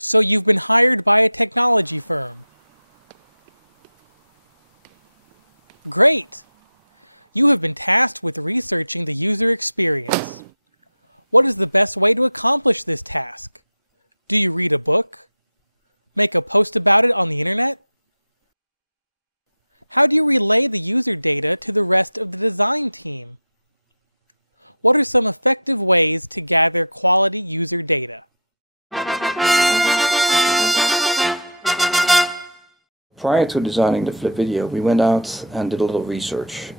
So you've been hired by a technology firm. Great! You have been tasked with researching the user experience. What is the best way to accomplish this task? Do you read a book? Make a post about it on the internet? How do you relay the user data to the rest of the design team? What are some effective ways to gather quality user data? Prior to designing the flip video, we went out and did a little research.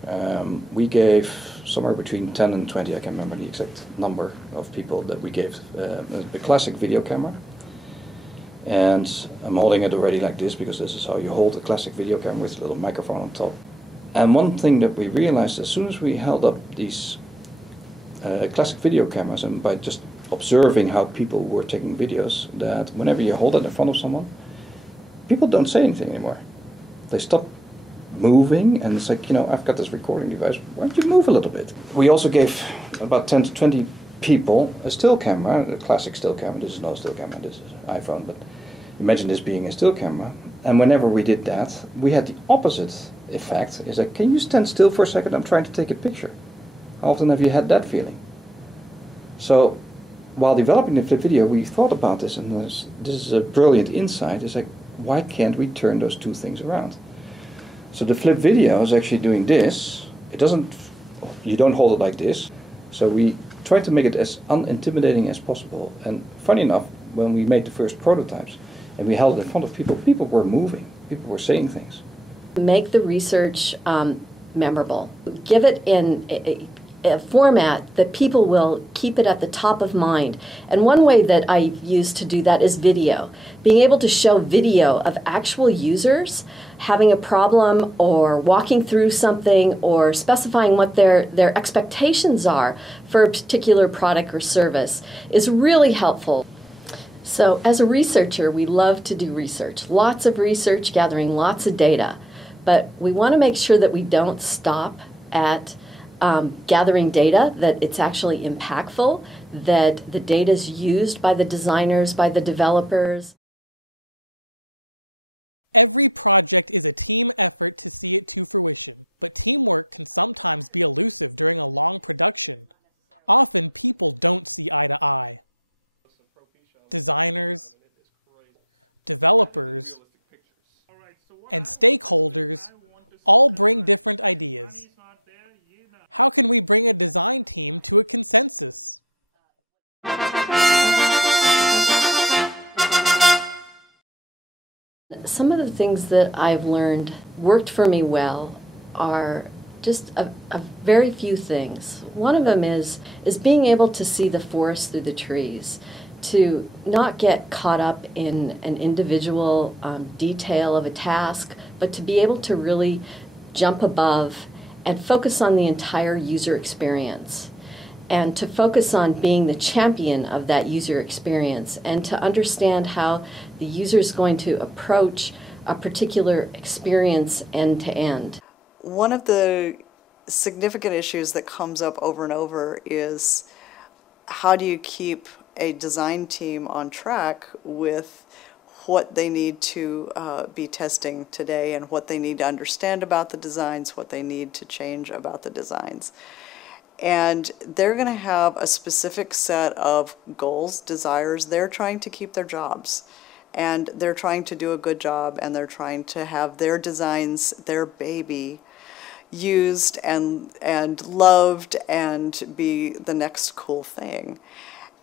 We gave somewhere between 10 and 20, I can't remember the exact number of people that we gave a classic video camera. And I'm holding it already like this because this is how you hold a classic video camera with a little microphone on top. And one thing that we realized as soon as we held up these classic video cameras, and by just observing how people were taking videos, that whenever you hold it in front of someone, people don't say anything anymore. They stop moving, and it's like, I've got this recording device, why don't you move a little bit? We also gave about 10 to 20 people a still camera, a classic still camera. This is not a still camera, this is an iPhone, but imagine this being a still camera. And whenever we did that, we had the opposite effect. It's like, can you stand still for a second? I'm trying to take a picture. How often have you had that feeling? So, while developing the flip video, we thought about this, and this is a brilliant insight. It's like, why can't we turn those two things around? So the flip video is actually doing this. You don't hold it like this. So we tried to make it as unintimidating as possible. And funny enough, when we made the first prototypes and we held it in front of people, people were moving, people were saying things. Make the research memorable. Give it in a format that people will keep it at the top of mind. And one way that I use to do that is video. Being able to show video of actual users having a problem or walking through something or specifying what their expectations are for a particular product or service is really helpful. So as a researcher, we love to do research. Lots of research, gathering lots of data. But we want to make sure that we don't stop at gathering data, that it's actually impactful, that the data is used by the designers, by the developers. Every project is a team effort to see it to fruition, but teamwork can sometimes be elusive during a long production. Often people don't see eye to eye. Designers, developers, and stakeholders all bring different ideas. How can we bring a design team to a consensus? Some of the things that I've learned worked for me well are just a very few things. One of them is being able to see the forest through the trees, to not get caught up in an individual detail of a task, but to be able to really jump above and focus on the entire user experience, and to focus on being the champion of that user experience, and to understand how the user is going to approach a particular experience end to end. One of the significant issues that comes up over and over is how do you keep a design team on track with what they need to be testing today and what they need to understand about the designs, what they need to change about the designs. And they're going to have a specific set of goals, desires. They're trying to keep their jobs, and they're trying to do a good job, and they're trying to have their designs, their baby, used and loved and be the next cool thing.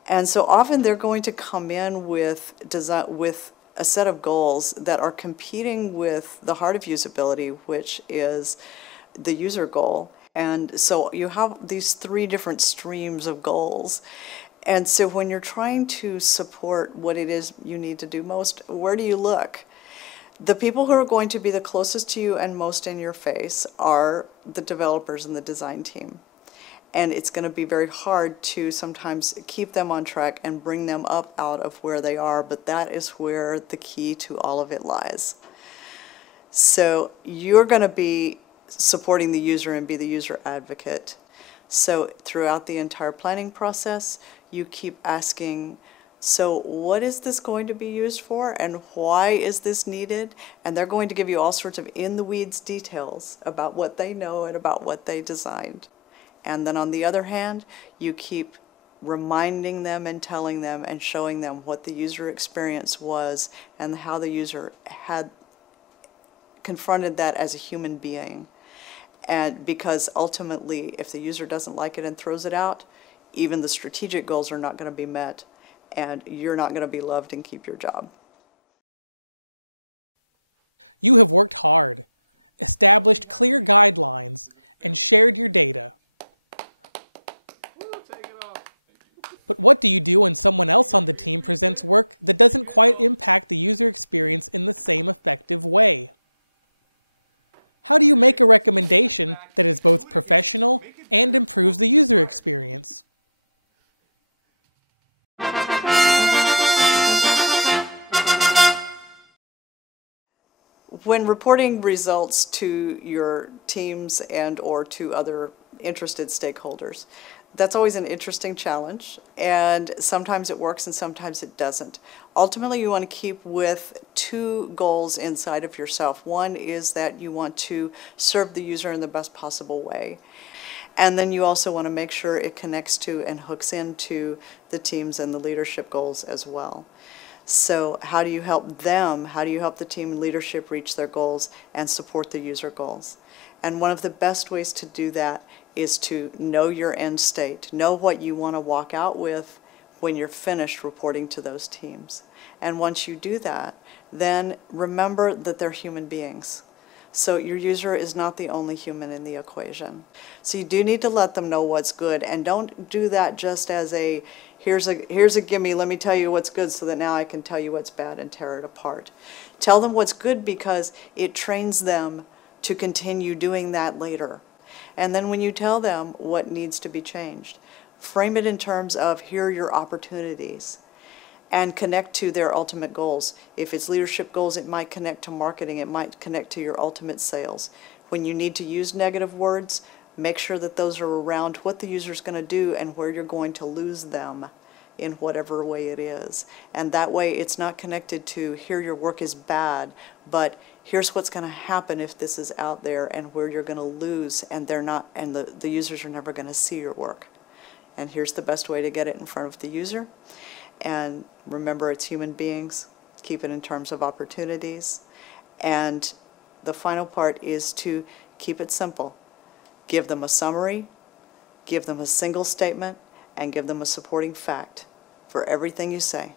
And so often they're going to come in with a set of goals that are competing with the heart of usability, which is the user goal. And so you have these three different streams of goals. And so when you're trying to support what it is you need to do most, where do you look? The people who are going to be the closest to you and most in your face are the developers and the design team. And it's going to be very hard to sometimes keep them on track and bring them up out of where they are, but that is where the key to all of it lies. So you're going to be supporting the user and be the user advocate. So throughout the entire planning process, you keep asking So what is this going to be used for, and why is this needed? And they're going to give you all sorts of in-the-weeds details about what they know and about what they designed. And then on the other hand, you keep reminding them and telling them and showing them what the user experience was and how the user had confronted that as a human being. And because ultimately, if the user doesn't like it and throws it out, even the strategic goals are not going to be met, and you're not going to be loved and keep your job. You have worked hard, established clear guidelines, and shared your data. But what do you do when someone else on the team presents work that doesn't quite impact the user experience in the same effective way? How do you make a recommendation that is both professional and improves the user experience? When reporting results to your teams and or to other interested stakeholders, that's always an interesting challenge, and sometimes it works and sometimes it doesn't. Ultimately, you want to keep with two goals inside of yourself. One is that you want to serve the user in the best possible way. And then you also want to make sure it connects to and hooks into the teams and the leadership goals as well. So how do you help them? How do you help the team and leadership reach their goals and support the user goals? And one of the best ways to do that is to know your end state. Know what you want to walk out with when you're finished reporting to those teams. And once you do that, then remember that they're human beings. So your user is not the only human in the equation. So you do need to let them know what's good, and don't do that just as a here's a gimme, let me tell you what's good so that now I can tell you what's bad and tear it apart. Tell them what's good because it trains them to continue doing that later. And then when you tell them what needs to be changed, frame it in terms of here are your opportunities, and connect to their ultimate goals. If it's leadership goals, it might connect to marketing, it might connect to your ultimate sales. When you need to use negative words, make sure that those are around what the user's going to do and where you're going to lose them in whatever way it is. And that way it's not connected to here your work is bad, but here's what's going to happen if this is out there and where you're going to lose, and they're not, and the users are never going to see your work. And here's the best way to get it in front of the user. And remember, it's human beings. Keep it in terms of opportunities. And the final part is to keep it simple. Give them a summary, give them a single statement, and give them a supporting fact for everything you say.